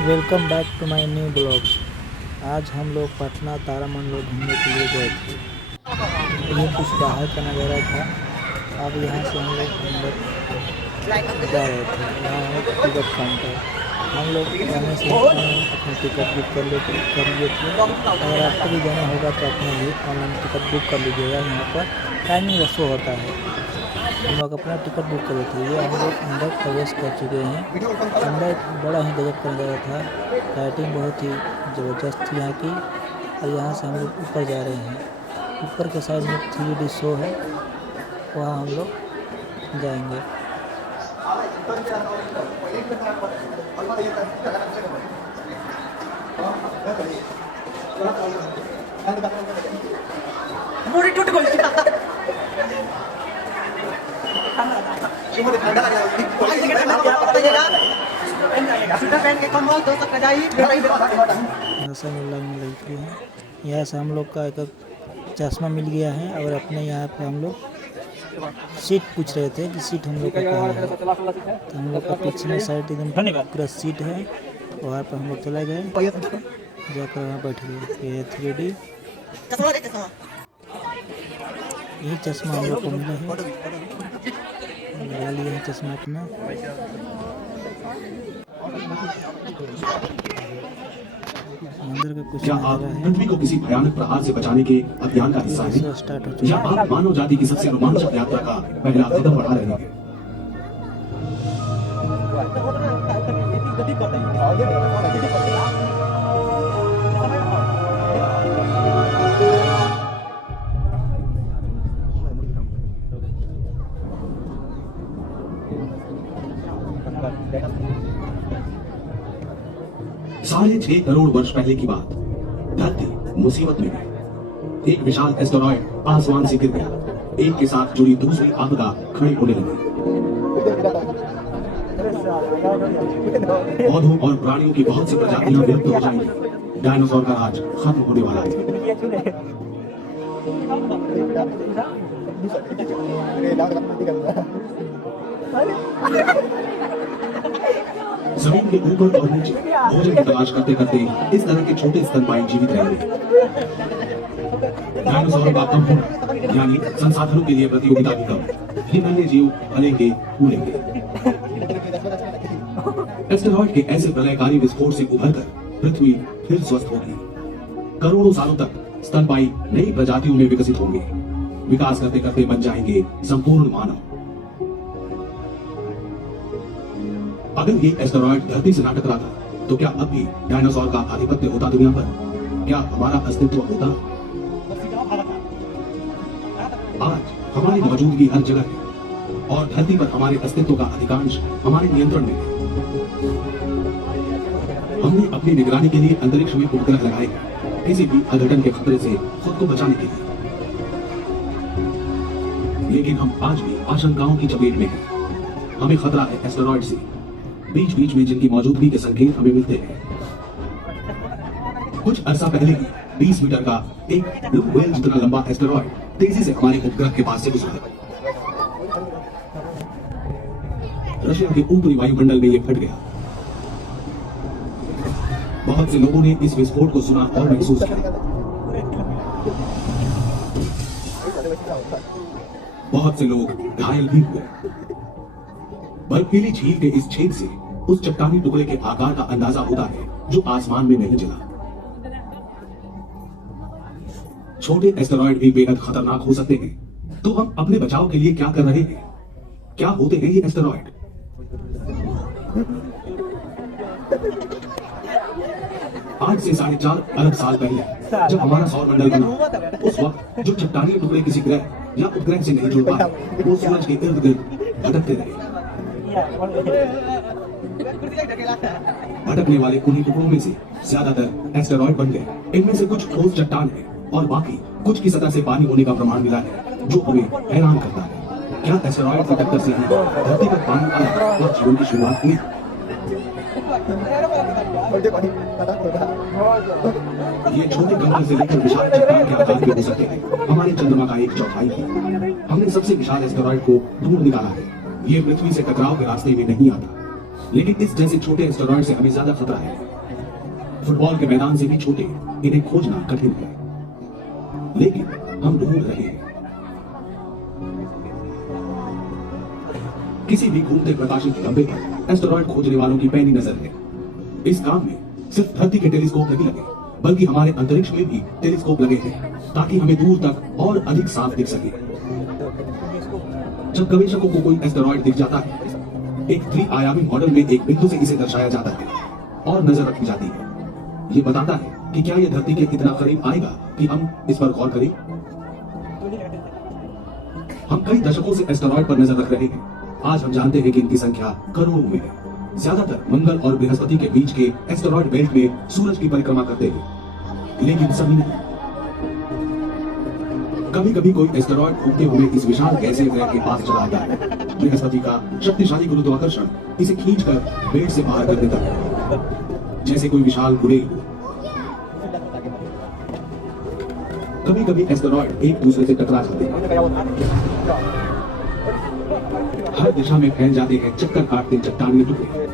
Welcome back to my new blog. आज हम लोग पटना तारामंडल घूमने के लिए गए थे। ये कुछ बाहर का नज़ारा था। अब यहाँ से हम लोग अंदर जा रहे थे। यहाँ है टिकट काउंटर। हम लोग जाने से अपनी टिकट बुक कर लिए थे। अगर आपको भी जाना होगा तो अपना भी ऑनलाइन टिकट बुक कर लीजिएगा। यहाँ पर टाइमिंग शो होता है। हम लोग अपना टिकट बुक करे थे। ये हम लोग अंदर प्रवेश कर चुके हैं। अंदर बड़ा ही गजब का नज़ारा था। लाइटिंग बहुत ही ज़बरदस्त थी यहाँ की। और यहाँ से हम लोग ऊपर जा रहे हैं। ऊपर के साइड में 3D शो है, वहाँ हम लोग जाएंगे। यहाँ से हम लोग का एक चश्मा मिल गया है। और अपने यहाँ पे हम लोग सीट पूछ रहे थे कि सीट हम लोग का कहाँ है। तो हम लोग का पीछे में साइड एकदम पूरा सीट है। वहाँ पर हम लोग चले गए, जाकर वहाँ बैठ गए। ये 3D यही चश्मा हम लोग को मिला है। लगा लिया है चश्मा अपना। मंदिर का कुछ क्या आप पृथ्वी को किसी भयानक प्रहार से बचाने के अभियान का हिस्सा हैं? या आप मानव जाति की सबसे रोमांचक यात्रा का पहला कदम बढ़ा रहे हैं? साढ़े 6 करोड़ वर्ष पहले की बात। धरती मुसीबत में है। एक विशाल एस्टेरॉयड आसमान से गिर गया। एक के साथ जुड़ी दूसरी आपदा खड़ी होने लगी। पौधों और प्राणियों की बहुत सी प्रजातियां विलुप्त हो जाएंगी। डायनासोर का राज खत्म होने वाला है। जमीन के ऊपर और नीचे भोजन की तलाश करते करते इस तरह के छोटे स्तनपायी जीवित रहेंगे। डायनासोर का कम होना यानी संसाधनों के लिए प्रतियोगिता भी कम। ये नन्हे जीव फलेंगे फूलेंगे। एस्टेरॉयड के ऐसे प्रलयकारी विस्फोट से उभरकर पृथ्वी फिर स्वस्थ होगी। करोड़ों सालों तक स्तनपायी नई प्रजातियों में विकसित होंगे। विकास करते करते बन जाएंगे संपूर्ण मानव। अगर ये एस्टेरॉयड धरती से ना टकराता तो क्या अब भी डायनासोर का आधिपत्य होता दुनिया पर? क्या हमारा अस्तित्व होता? आज हमारी मौजूदगी हर जगह है और धरती पर हमारे अस्तित्व का अधिकांश हमारे नियंत्रण में है। हमने अपनी निगरानी के लिए अंतरिक्ष में उपग्रह लगाए हैं, किसी भी अघटन के खतरे से खुद को बचाने के लिए। लेकिन हम आज भी आशंकाओं की चपेट में हैं। हमें खतरा है एस्टेरॉयड से, बीच बीच में जिनकी मौजूदगी के संकेत हमें मिलते हैं। कुछ अरसा पहले ही 20 मीटर का एक ब्लू व्हेल जितना लंबा एस्टेरॉयड तेजी से हमारे उपग्रह के पास से गुजरा। रशिया के ऊपरी वायुमंडल में यह फट गया। बहुत से लोगों ने इस विस्फोट को सुना और महसूस किया। बहुत से लोग घायल भी हुए। बर्फीली झील के इस छेद से उस चट्टानी टुकड़े के आकार का अंदाजा होता है जो आसमान में नहीं जला। छोटे एस्टेरॉयड भी बेहद खतरनाक हो सकते हैं। तो हम अपने बचाव के लिए क्या कर रहे हैं? क्या होते हैं ये एस्टेरॉयड? आज से 4.5 अरब साल पहले जब हमारा सौर मंडल बना, उस वक्त जो चट्टानी टुकड़े किसी ग्रह या उपग्रह से नहीं जुड़ पाए, वो सूरज के इर्द गिर्द भटकते रहे। भटकने वाले उन्हीं टुकड़ों में से ज्यादातर एस्टेरॉयड बन गए। इनमें से कुछ ठोस चट्टान है और बाकी कुछ की सतह से पानी होने का प्रमाण मिला है, जो हमें हैरान करता है। क्या एस्टेरॉयड की टक्कर से ही धरती पर पानी आया और जीवन की शुरुआत हुई? ये छोटे कंकड़ से लेकर विशाल चट्टान के आकार के हो सकते हैं। हमारे चंद्रमा का 1/4 ही। हमने सबसे विशाल एस्टेरॉयड को दूर निकाला है। ये पृथ्वी से टकराव के रास्ते में नहीं आता। लेकिन इस जैसे छोटे एस्टेरॉयड से हमें ज्यादा खतरा है। फुटबॉल के मैदान से भी छोटे, इन्हें खोजना कठिन है, लेकिन हम ढूंढ रहे हैं। किसी भी घूमते प्रकाशित खंभे पर एस्टेरॉयड खोजने वालों की पैनी नजर है। इस काम में सिर्फ धरती के टेलीस्कोप नहीं लगे, बल्कि हमारे अंतरिक्ष में भी टेलीस्कोप लगे हैं, ताकि हमें दूर तक और अधिक साफ दिख सके। जब गवेषकों को कोई एस्टेरॉयड दिख जाता है, एक त्रि-आयामी मॉडल में एक बिंदु से इसे दर्शाया जाता है और नजर रखी जाती है। ये बताता है कि क्या यह धरती के इतना करीब आएगा कि हम इस पर गौर करें। हम कई दशकों से एस्टेरॉयड पर नजर रख रहे हैं। आज हम जानते हैं कि इनकी संख्या करोड़ों में है। ज्यादातर मंगल और बृहस्पति के बीच के एस्टेरॉयड बेल्ट में सूरज की परिक्रमा करते हैं, लेकिन सभी नहीं। कभी कभी कोई एस्टेरॉयड उगते हुए इस विशाल गैसीय ग्रह के पास चला आता है। बृहस्पति का शक्तिशाली गुरुत्वाकर्षण इसे खींचकर बेल्ट से बाहर कर देता है, जैसे कोई विशाल गुरेल हो। कभी कभी एस्टेरॉयड एक दूसरे से टकरा जाते हैं, हर दिशा में फैल जाते हैं चक्कर काटते चट्टानी टुकड़े।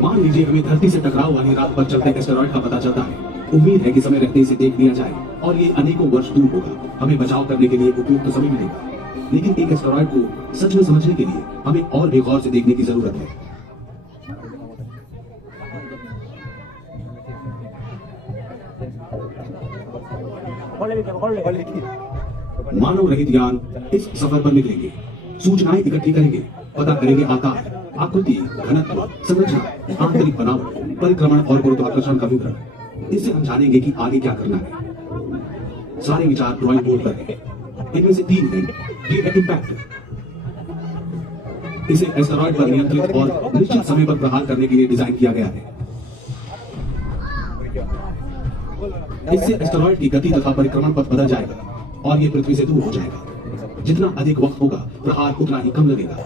मान लीजिए हमें धरती से टकराव वाली रात पर चलते एस्टेरॉयड का पता चलता है। उम्मीद है कि समय रहते इसे देख लिया जाए और ये अनेकों वर्ष दूर होगा। हमें बचाव करने के लिए उपयुक्त समय मिलेगा, लेकिन एक एस्टेरॉयड को सच में समझने के लिए हमें और भी गौर से देखने की जरूरत है। मानव रहित यान इस सफर पर निकलेंगे, सूचनाएं इकट्ठी करेंगे, पता करेंगे आकार, आकृति, घनत्व, संरचना, आंतरिक बनावट, परिक्रमण और गुरुत्वाकर्षण का विवरण। इससे हम जानेंगे कि आगे क्या करना है। सारे विचार ड्राइंग बोर्ड पर हैं। इनमें से 3 हैं। ये है इम्पैक्ट। इसे एस्टेरॉयड पर नियंत्रित और निश्चित समय पर प्रहार करने के लिए डिजाइन किया गया है। इससे एस्टेरॉयड की गति तथा परिक्रमण पथ बदल जाएगा और ये पृथ्वी से दूर हो जाएगा। जितना अधिक वक्त होगा, प्रहार उतना ही कम लगेगा।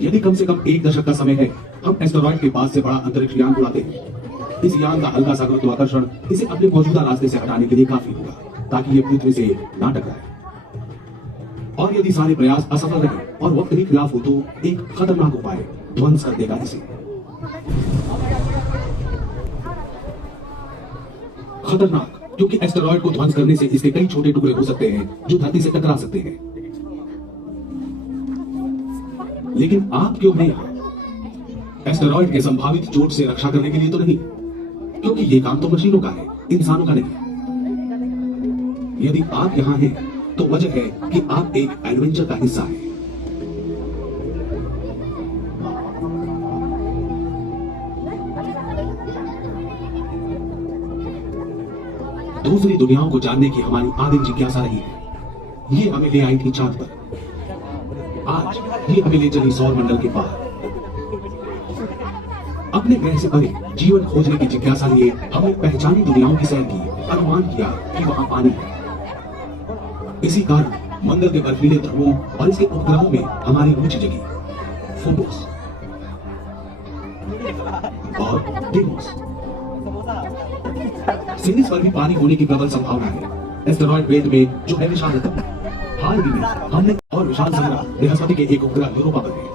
यदि कम से कम 1 दशक का समय है, हम एस्टेरॉयड के पास से बड़ा अंतरिक्ष यान उड़ाते हैं। इस यान का हल्का सा गुरुत्वाकर्षण इसे अपने मौजूदा रास्ते से हटाने के लिए काफी होगा, ताकि ये पृथ्वी से ना टकराए। और यदि सारे प्रयास असफल रहे और वक्त ही खिलाफ हो, तो एक खतरनाक उपाय ध्वंस कर देगा इसे। खतरनाक क्योंकि एस्टेरॉयड को ध्वंस करने से इसके कई छोटे टुकड़े हो सकते हैं जो धरती से टकरा सकते हैं। लेकिन आप क्यों हैं यहाँ? एस्टेरॉयड के संभावित चोट से रक्षा करने के लिए तो नहीं, क्योंकि ये काम तो मशीनों का है, इंसानों का नहीं। यदि आप यहाँ हैं, तो वजह है कि आप एक एडवेंचर का हिस्सा हैं। दूसरी दुनियाओं को जानने की हमारी आदिम जिज्ञासा रही है। ये हमें ले आई थी चांद पर, आज ये हमें ले चली सौर मंडल के पार। अपने ग्रह से परे जीवन खोजने की जिज्ञासा लिए हमने पहचानी दुनियाओं की सैर की, अनुमान किया कि वहां पानी है। इसी कारण मंगल के बर्फीले ध्रुवों और इसके उपग्रहों में हमारी रुचि जगी। फोबोस और डेमोस। सिनिस पर भी पानी होने की प्रबल संभावना है। एस्टेरॉयड बेल्ट में जो है विशालतम। हाल ही में हमने और विशाल संग्रह बृहस्पति के एक उपग्रह यूरोपा पर है।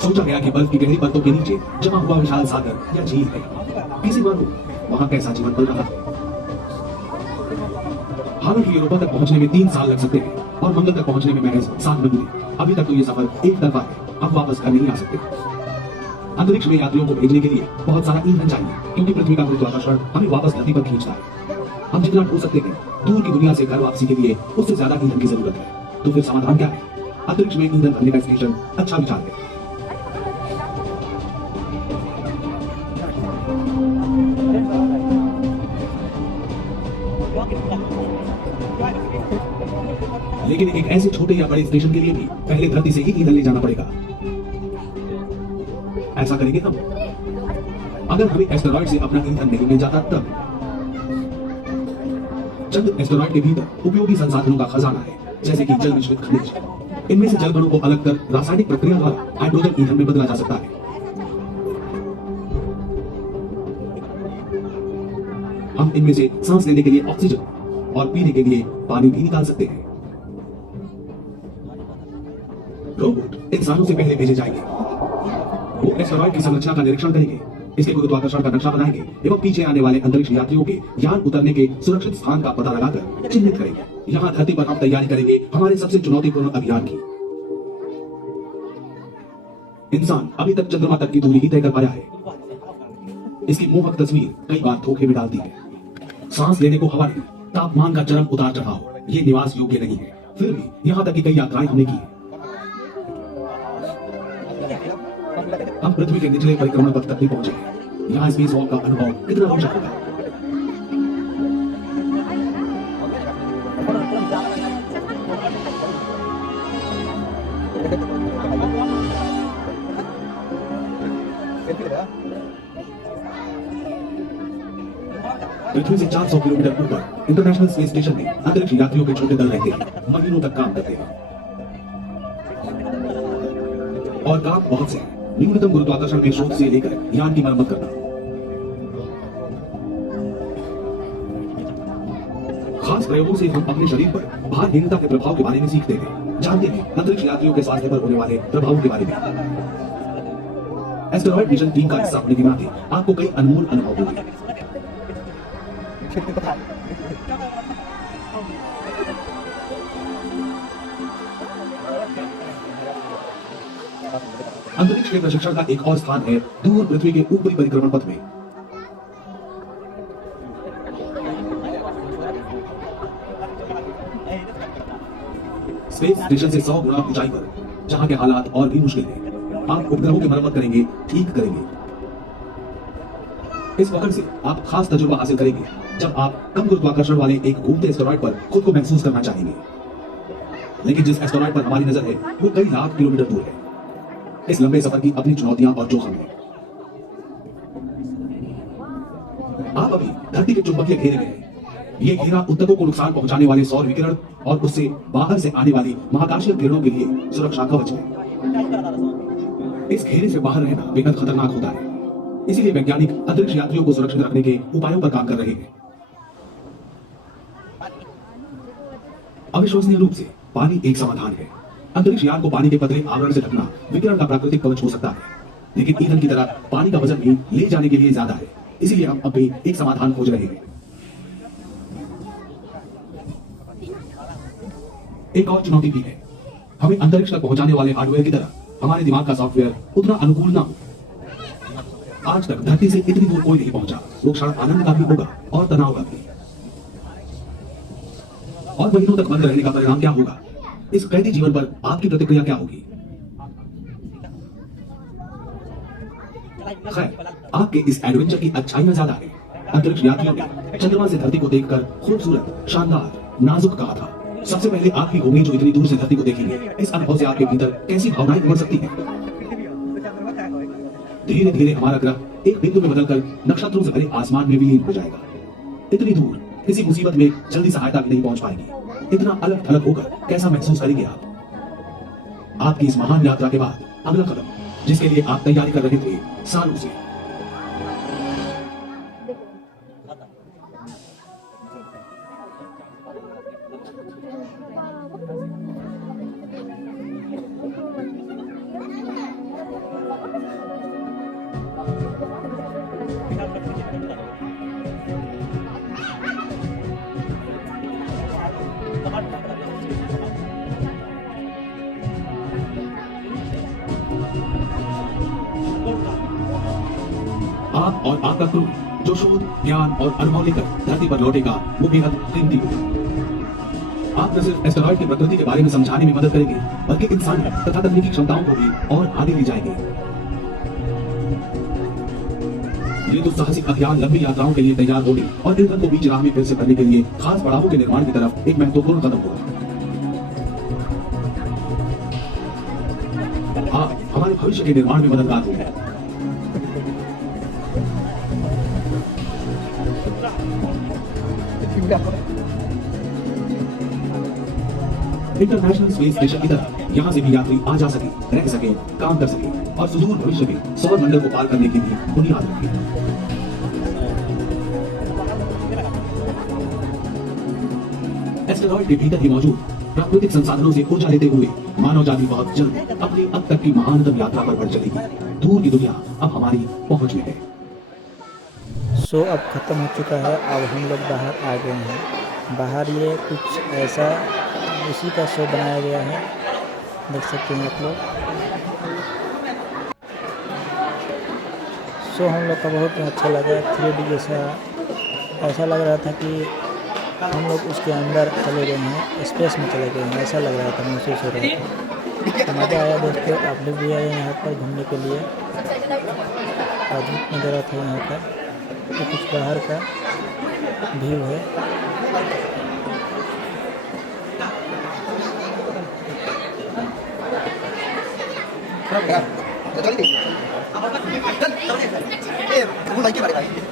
सोचा गया कि बर्फ की गहरी परतों के नीचे जमा हुआ विशाल सागर या झील है। किसी मालूम वहां कैसा जीवन पल रहा है। हालांकि यूरोपा तक पहुंचने में 3 साल लग सकते हैं और मंगल तक पहुंचने में महज 7 महीने। अभी तक तो ये सफर एक तरफा है, अब वापस घर नहीं आ सकते। अंतरिक्ष में यात्रियों को भेजने के लिए बहुत सारा ईंधन चाहिए, क्योंकि पृथ्वी का गुरुत्वाकर्षण हमें वापस धरती पर खींचता है। हम जितना ढूंढ सकते हैं दूर की दुनिया से घर वापसी के लिए, उससे ज्यादा ईंधन की जरूरत है। तो फिर समाधान क्या है? अंतरिक्ष में ईंधन भरने का स्टेशन अच्छा विचार है। लेकिन एक ऐसे छोटे या बड़े स्टेशन के लिए भी पहले धरती से ही ईंधन ले जाना पड़ेगा। ऐसा करेंगे हम। अगर हमें एस्टेरॉयड से अपना ईंधन नहीं मिल जाता तब। चंद एस्टेरॉयड के भीतर उपयोगी संसाधनों का खजाना है, जैसे कि जल मिश्रित खनिज। इनमें से जल कणों को अलग कर रासायनिक प्रक्रिया द्वारा हाइड्रोजन ईंधन में बदला जा सकता है। हम इनमें से सांस लेने के लिए ऑक्सीजन और पीने के लिए पानी भी निकाल सकते हैं। रोबोट इंसानों से पहले भेजे जाएंगे। वो एस्टेरॉयड की संरचना का निरीक्षण करेंगे, इसके गुरुत्वाकर्षण का नक्शा बनाएंगे एवं पीछे आने वाले अंतरिक्ष यात्रियों के यान उतरने के सुरक्षित स्थान का पता लगाकर चिन्हित करेंगे। यहाँ धरती पर हम तैयारी करेंगे हमारे सबसे चुनौतीपूर्ण अभियान की। इंसान अभी तक चंद्रमा तक की दूरी ही तय कर पाया है। इसकी मोहक तस्वीर कई बार धोखे में डालती है। सांस लेने को हवा नहीं, तापमान का चरम उतार चढ़ाव, ये निवास योग्य नहीं है। फिर भी यहाँ तक की कई यात्राएं हमने की है। हम पृथ्वी के निचले परिक्रमण पथ तक भी पहुंचे हैं। यहाँ स्पेस वॉक का अनुभव कितना रोचक होगा। पृथ्वी से 400 किलोमीटर ऊपर इंटरनेशनल स्पेस स्टेशन में अंतरिक्ष यात्रियों के छोटे दल रहते हैं, महीनों तक काम करते हैं और काम बहुत से हैं। न्यूनतम गुरुत्वाकर्षण के शोध से लेकर यान की मरम्मत करना। खास प्रयोगों से हम अपने शरीर पर भारहीनता के प्रभाव के बारे में सीखते हैं, जानते हैं अंतरिक्ष यात्रियों के स्वास्थ्य पर होने वाले प्रभावों के बारे में। एस्टेरॉयड मिशन टीम का हिस्सा होने के नाते आपको कई अनमोल अनुभव होंगे। अंतरिक्ष के प्रशिक्षण का एक और स्थान है दूर पृथ्वी के ऊपरी परिक्रमण पथ में। स्पेस स्टेशन से 100 गुना ऊंचाई पर, जहां के हालात और भी मुश्किल हैं, आप उपग्रहों की मरम्मत करेंगे, ठीक करेंगे। इस वक्त से आप खास तजुर्बा हासिल करेंगे जब आप कम गुरुत्वाकर्षण वाले एक घूमते एस्टेरॉयड पर खुद को महसूस करना चाहेंगे। लेकिन जिस एस्टेरॉयड पर हमारी नजर है वो कई लाख किलोमीटर दूर है। इस लंबे सफर की अपनी चुनौतियां और जोखिम हैं। आप अभी धरती के चुंबकीय घेरे में हैं। ये घेरा उत्तकों को नुकसान पहुंचाने वाले सौर विकिरण और उससे बाहर से आने वाली महाकाशीय किरणों के लिए सुरक्षा कवच है। इस घेरे से बाहर रहना बेहद खतरनाक होता है, इसीलिए वैज्ञानिक अंतरिक्ष यात्रियों को सुरक्षित रखने के उपायों पर काम कर रहे हैं। अविश्वसनीय रूप से पानी एक समाधान है। अंतरिक्ष यान को पानी के पतले आवरण से ढकना विकिरण का प्राकृतिक कवच हो सकता है, लेकिन ईंधन की तरह पानी का वजन भी ले जाने के लिए ज्यादा है। इसीलिए हम अब भी एक समाधान खोज रहे हैं। एक और चुनौती भी है, हमें अंतरिक्ष तक पहुंचाने वाले हार्डवेयर की तरह हमारे दिमाग का सॉफ्टवेयर उतना अनुकूल ना हो। आज तक धरती से इतनी दूर कोई नहीं पहुंचा। वो क्षण आनंद का भी होगा और तनाव का भी। और महीनों तक बंद रहने का परिणाम क्या होगा? इस कैदी जीवन पर आपकी प्रतिक्रिया क्या होगी? खैर, आपके इस एडवेंचर की अच्छाइयां ज्यादा है। अंतरिक्ष यात्रियों ने चंद्रमा से धरती को देखकर खूबसूरत, शानदार, नाजुक कहा था। सबसे पहले आप ही होंगे जो इतनी दूर से धरती को देखेंगे। इस अनुभव से आपके भीतर कैसी भावनाएं उमड़ सकती हैं? धीरे धीरे हमारा ग्रह एक बिंदु में बदलकर नक्षत्रों से भरे आसमान में विलीन हो जाएगा। इतनी दूर, किसी मुसीबत में जल्दी सहायता भी नहीं पहुंच पाएगी। इतना अलग थलग होकर कैसा महसूस करेंगे आप? आपकी इस महान यात्रा के बाद अगला कदम, जिसके लिए आप तैयारी कर रहे थे सालों से, आप और आपका क्रू जो शोध, ज्ञान और अनुभव लेकर धरती पर लौटेगा, वो बेहद कीमती होगा। आप न सिर्फ एस्टेरॉयड की प्रकृति के बारे में समझाने में मदद करेंगे, बल्कि इंसानी तथा तकनीकी क्षमताओं को भी और आगे ले जाएंगे। ये तो साहसिक अभियान लंबी यात्राओं के लिए तैयार होने और ईंधन को बीच राह में फिर से भरने के लिए खास पड़ावों के निर्माण की तरफ एक महत्वपूर्ण कदम होगा। आप हमारे भविष्य के निर्माण में मददगार होंगे। इंटरनेशनल स्पेस स्टेशन की तरह यहाँ से भी यात्री आ जा सके, रह सके, काम कर सके और सुदूर भविष्य में सौर मंडल को पार करने की भी बुनियाद रखे। एस्टेरॉइड के भीतर ही मौजूद प्राकृतिक संसाधनों से ऊर्जा लेते हुए मानव जाति बहुत जल्द अपनी अब तक की महानतम यात्रा पर बढ़ चलेगी। दूर की दुनिया अब हमारी पहुंच में है। शो अब ख़त्म हो चुका है। अब हम लोग बाहर आ गए हैं। बाहर ये कुछ ऐसा उसी का शो बनाया गया है, देख सकते हैं आप लोग। शो हम लोग का बहुत अच्छा लगा। 3D जैसा ऐसा लग रहा था कि हम लोग उसके अंदर चले गए हैं, स्पेस में चले गए हैं, ऐसा लग रहा था, महसूस हो रहा था। मज़ा आया दोस्तों। आप लोग भी आए यहाँ पर घूमने के लिए। अद्भुत नज़ारा था यहाँ का। तो कुछ बाहर का व्यू है। Kamu lagi balik lagi.